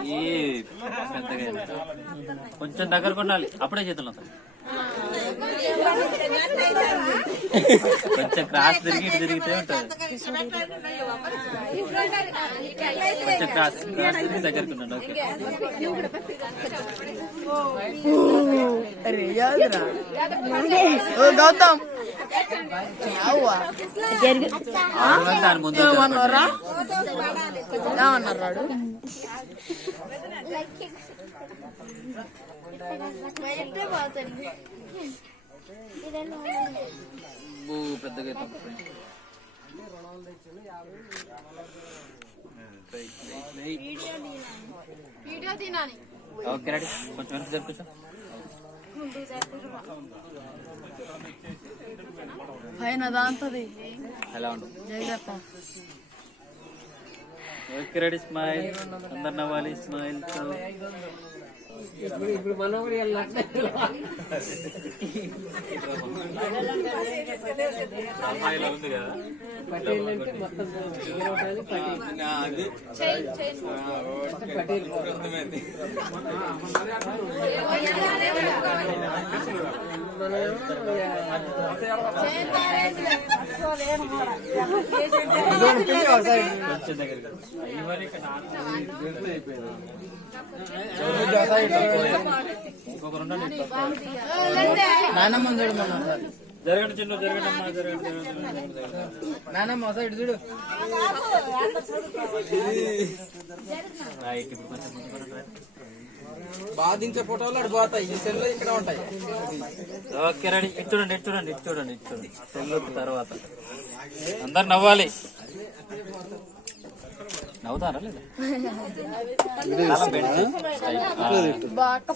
పెద్దగా కొంచెం దగ్గర కొనాలి. అప్పుడే చేతులు కొంచెం క్రాస్ తిరిగి తిరిగితే ఉంటుంది. కొంచెం క్రాస్ క్రాస్ తిరిగి దగ్గరకు ఓకే. గౌతమ్. దాని ముందు? బూ, పెద్దగా. వీడియో తినాలి ఓకే రెడీ. కొంచెం వెనక్కి పైన దాంతది. ఎలా ఉండు? జాగ్రత్త ఓకే రెడీ. స్మైల్. అందరు నవ్వాలి స్మైల్ అమ్మాయిలో ఉంది కదా కొంచెం దగ్గరికి రా. ఇవన్నీ ఇక్కడ జరగండి చిన్న జరగండి చూడు బాధించే ఫోటోలు అటు పోతాయి. ఈ సెల్ ఇక్కడ ఉంటాయి ఓకే రెడీ. ఇటు చూడండి ఇటు చూడండి ఇటు చూడండి ఇటు చూడండి. సెల్ తర్వాత. అందరు నవ్వాలి. నవ్వుతారా లేదా?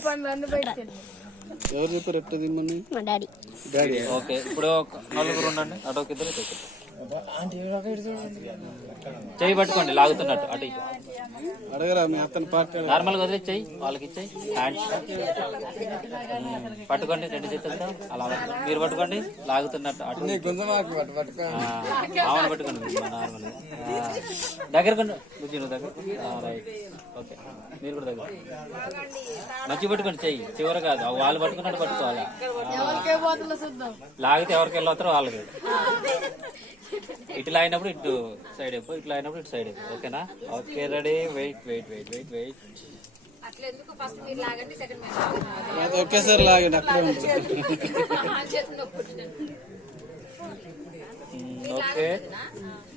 పండ్లన్నీ ఎవరు చెప్పారు ఎట్ట తిమ్మని మా డాడీ. ఆ, ఓకే ఇప్పుడు నలుగురు ఉండండి. అటు ఒక ఇద్దరు. చెయ్యి పట్టుకోండి లాగుతున్నట్టు అటు ఇటు. అడగరా మీ అతని పార్టీ నార్మల్గా వదిలే చెయ్యి వాళ్ళకి ఇచ్చేయి హ్యాండ్స్. పట్టుకోండి రెండు చేతులతో అలా. మీరు పట్టుకోండి లాగుతున్నట్టు అటు ఇటు. గుంజమాకు పట్టు పట్టుకో. ఆ, మామూలు పట్టుకోండి మీరు నార్మల్ దగ్గర బుజ్జి నువ్వు దగ్గర రైట్. ఓకే మీరు కూడా దగ్గర మంచి పట్టుకోండి చెయ్యి. చివరి కాదు వాళ్ళు పట్టుకున్నట్టు పట్టుకోవాలి? ఎవరికే పోతుందో చూద్దాం. లాగితే ఎవరికి వెళ్ళవుతారో వాళ్ళకి. ఇటు లాగినప్పుడు ఇటు సైడ్ అయిపో ఇటు లాగినప్పుడు ఇటు సైడ్ అయిపో. ఓకేనా? Okay ready. Wait wait wait wait wait అట్లా ఎందుకు ఫస్ట్ మీరు లాగండి సెకండ్ మీరు ఒకేసారి లాగండి అక్కడే okay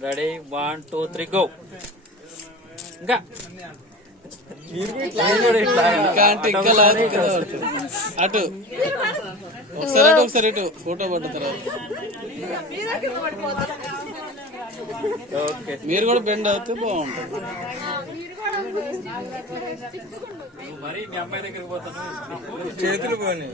ready one two three go ఇంకా. అంటే. ఒకసారి అటు ఒకసారి ఇటు. ఫోటో పట్టు తర్వాత ఓకే మీరు కూడా బెండ్ అవుతే బాగుంటుంది. పోతాను. చేతులు పోనీ.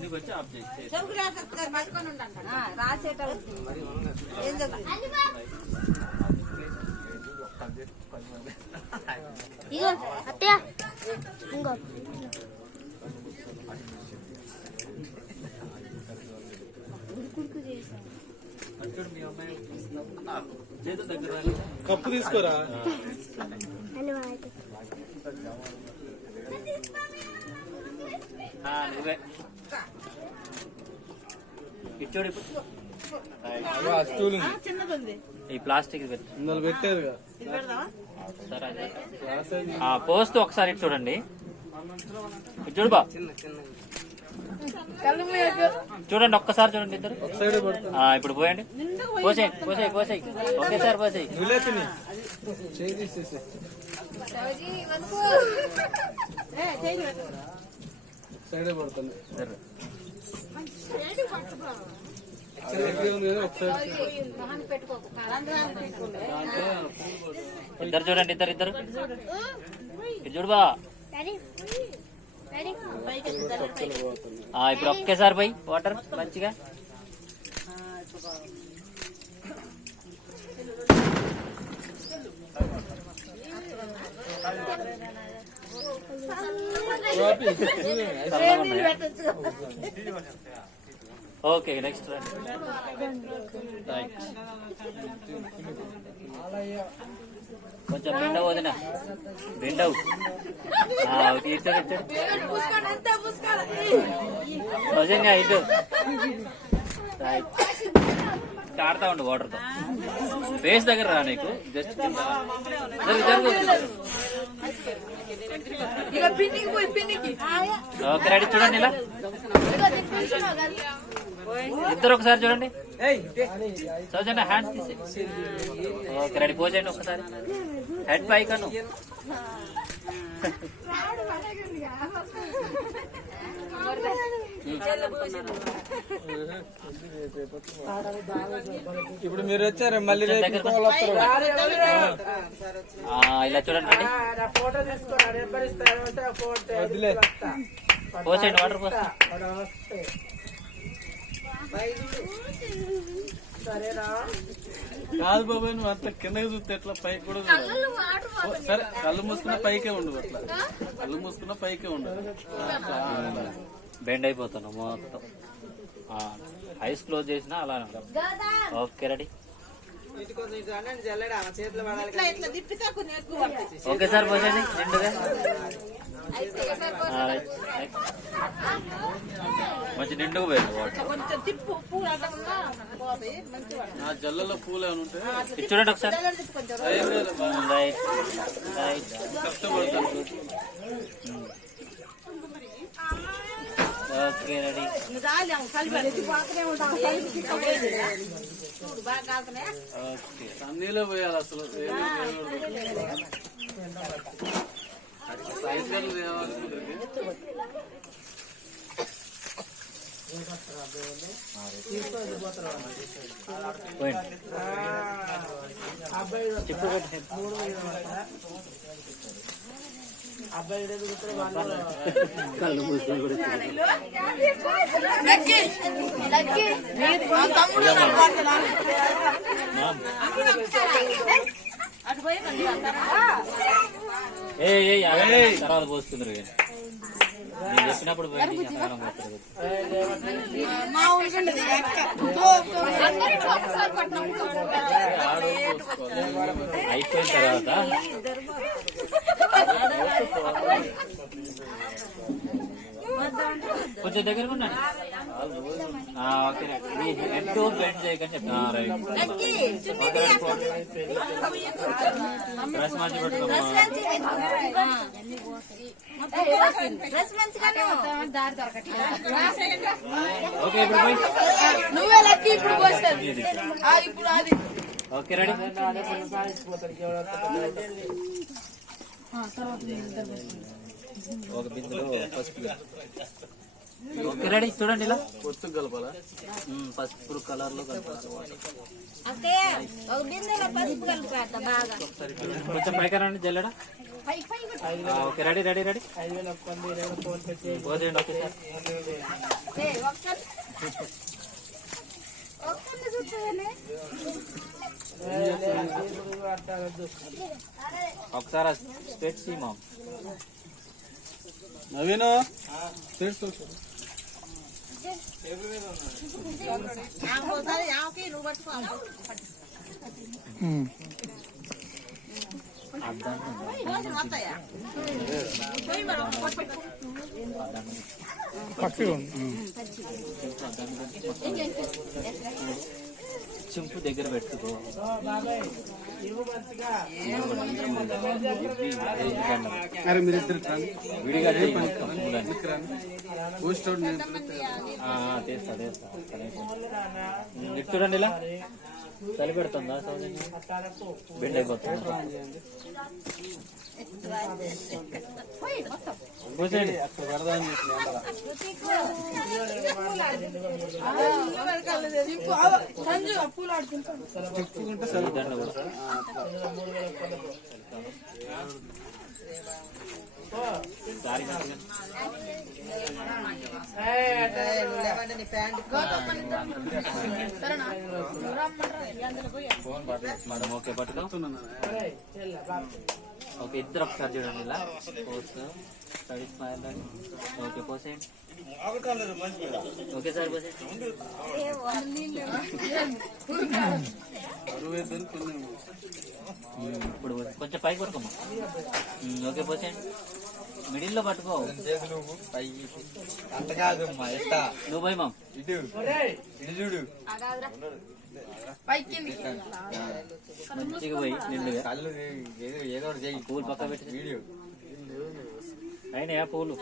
కిందికి వచ్చి ఆఫ్ చేసి ఇంకో. కప్పు తీసుకోరా? ఆ, నువ్వే. ఈ ప్లాస్టిక్ పోస్తూ ఒకసారి ఇటు చూడండి. ఇటు చూడు బా. చూడండి ఒక్కసారి చూడండి ఇద్దరు. సైడ్ పడుతుంది ఆ, ఇప్పుడు పోయండి. పోసేయి పోసేయి పోసేయి. ఒకేసారి పోసేయి. చేయి సైడే పడుతుంది. ఇద్దరు. చూడండి ఇద్దరు ఇద్దరు. ఇటు చూడు బా ఆ, ఇప్పుడు ఒకేసారి పోయి వాటర్ మంచిగా. ఓకే నెక్స్ట్ రైట్ కొంచెం బెండవు వదిన. బెండవు ఇటు నిజంగా ఇటు. రైట్ ఆడుతా ఉండు వాటర్తో. ఫేస్ దగ్గర రా నీకు. జస్ట్ జరుగు జరుగు. ఇక పిన్నికి పోయి పిన్నికి. ఓకే రెడీ చూడండి ఇలా. ఇద్దరు ఒకసారి చూడండి. సౌజన్య హ్యాండ్స్ తీసి ఓకే రెడీ పోజండి ఒకసారి. హెడ్ పైకను. ఇప్పుడు మీరు వచ్చారు మళ్ళీ ఇలా చూడండి పోసేయండి వాటర్ కాదు బాబాయ్ నువ్వు అంత కిందకి చూస్తే ఎట్లా పైకి కూడా సరే కళ్ళు మూసుకున్న పైకే ఉండు అట్లా. కళ్ళు మూసుకున్న పైకే ఉండు. బెండ్ అయిపోతున్నాం మొత్తం. ఐస్ క్లోజ్ చేసినా అలా ఓకే రెడీ. ఓకే సార్ పోసేయండి. నిండుగా. మంచి నిండుగా పోయింది జల్లలో పూలు ఏమైనా ఉంటే ఇది చూడండి ఒకసారి. Right right. కష్టపడతాను. Okay ready okay అన్నీలో పోయాలి అసలు ఏమీ చేయకూడదు. సైజ్ గల్లు తేవాలి కుదిరితే. పోయింది అబ్బాయి చెప్పు ఏ ఏ తర్వాత పోసుకుందరు నేను చెప్పినప్పుడు అయిపోయిన తర్వాత కొంచెం దగ్గర ఉండండి ఆ, ఓకే రైట్. మీ ఎక్కువ బెండ్ చేయకని చెప్తా ఆ, రైట్ ఓకే, రైట్, పోండి. డ్రెస్ మార్చి పెట్టుకోమ్మా దారి దొరకట్లేదు ఓకే ఇప్పుడు పోయి నువ్వే లక్కీ ఇప్పుడు పోసేది ఇది. ఆ, ఇప్పుడు అది ఓకే రెడీ ఒక బిందులో పసుపు రెడీ? చూడండి ఇలా. పొత్తు కలపాలా? పసుపు కలర్లో కలపాలి కొంచెం పైకి రండి జల్లెడ. Okay ready ready ready. పోసేయండి okay ఒకసారి స్పెట్స్ మా నవీను? తెలుసు చింపు దగ్గర పెట్టుకో. విడిగా తీస్తా తీస్తా. చూడండి ఇలా. చలి పెడుతుందా సౌజన్య బెండ్ అయిపోతుందా? కూర్చోండి అక్కడ మేడం ఓకే పట్టుకో ఓకే ఇద్దరు ఒకసారి చూడండి ఇలా. పోస్ట్ స్టడీ స్మైల్ అని ఓకే పోసేయండి ఓకే సార్ పోసేయండి ఇప్పుడు పోసి- కొంచెం పైకి ఉమ్, ఓకే పోసేయండి మిడిల్లో పట్టుకో అంత కాదు మా ఇష్ట నువ్వు పోయి మామ్. ఇటు చూడు. మంచిగా పోయి నిండుగా. కళ్ళు ఏదో ఏదో ఒకటి చెయ్యి పూలు పక్క పెట్టి. వీడియో. అయినా పూలు?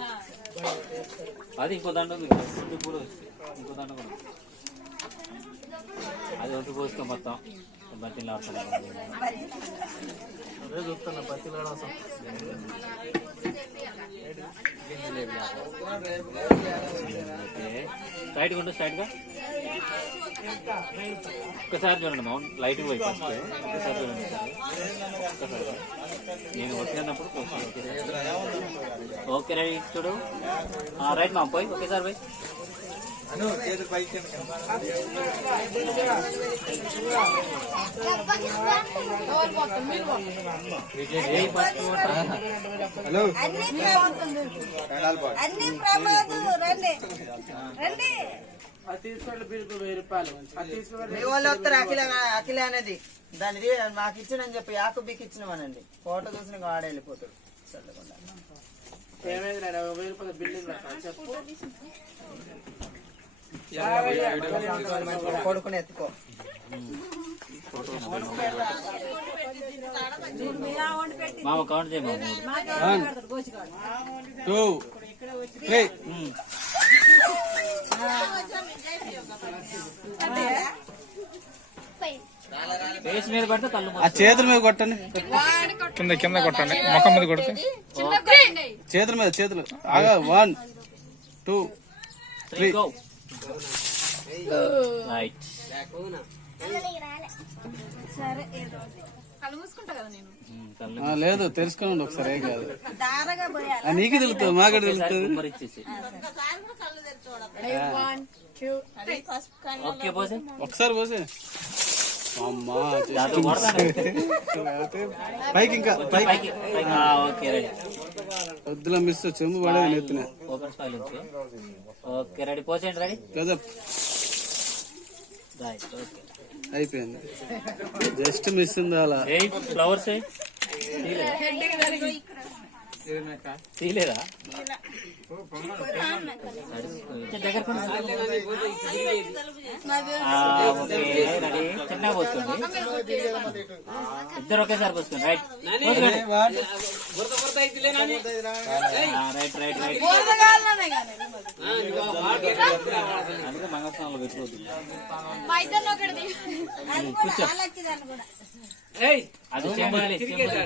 అది ఇంకో దండ ఉంది. పూలు. ఇంకో దండ కూడా. అది ఒకటి పోసుకో మొత్తం. అదే చూస్తున్నా స్ట్రైట్ ఉండు స్ట్రైట్ గా ఒక్కసారి చూడండి మా లైట్ పోయి ఫస్ట్ ఒక్కసారి చూడండి. ఒక్కసారి. నేను వచ్చినప్పుడు ఓకే రైట్. చూడు. రైట్ మా పోయి. ఒకేసారి పోయి. హలో అన్ని ప్రమాదం. రండి. రండి. మీ వాళ్ళు వస్తారు అఖిల అఖిల అనేది. దానిది మాకు ఇచ్చినని చెప్పి యాకు బీకి ఇచ్చినవనండి. ఫోటో చూసిన వాడే వెళ్ళిపోతాడు. చల్లకుండా కొడుకుని ఎత్తుకో. మామ కౌంట్ చేయ టూ త్రీ ఫేస్ మీద పడితే కళ్ళు ఆ చేతుల మీద కొట్టండి. కింద కింద కొట్టండి. ముఖం మీద కొడితే. చేతుల మీద చేతులు. ఆగా one two three go right కళ్ళు మూసుకుంటా కదా నేను? లేదు తెలుసుకోండి ఒకసారి ఏం కాదు. దారగా పోయాలి? ఆ, నీకు తెలుస్తుంది మాకు ఒకసారి తెలుస్తుంది. ఒకసారి పోసే. అమ్మా పైకి ఇంకా పైకి. వద్దుల మిస్ చెంబు పడేది నెత్తిన. ఓకే రెడీ పోసేయండి రెడీ. కదా ఓకే అయిపోయింది. జస్ట్ మిస్ ఉంది అలా. ఏ ఫ్లవర్స్ తీలేదా కొంచెం దగ్గర కొంచెం. ఆ, ఓకే రెడీ చిన్నగా పోసుకోండి ఇద్దరు ఒకేసారి పోసుకోండి రైట్ రైట్ రైట్ రైట్ అందుకే మంగళస్నానాలు పెట్టుకోవద్దు అది కూడా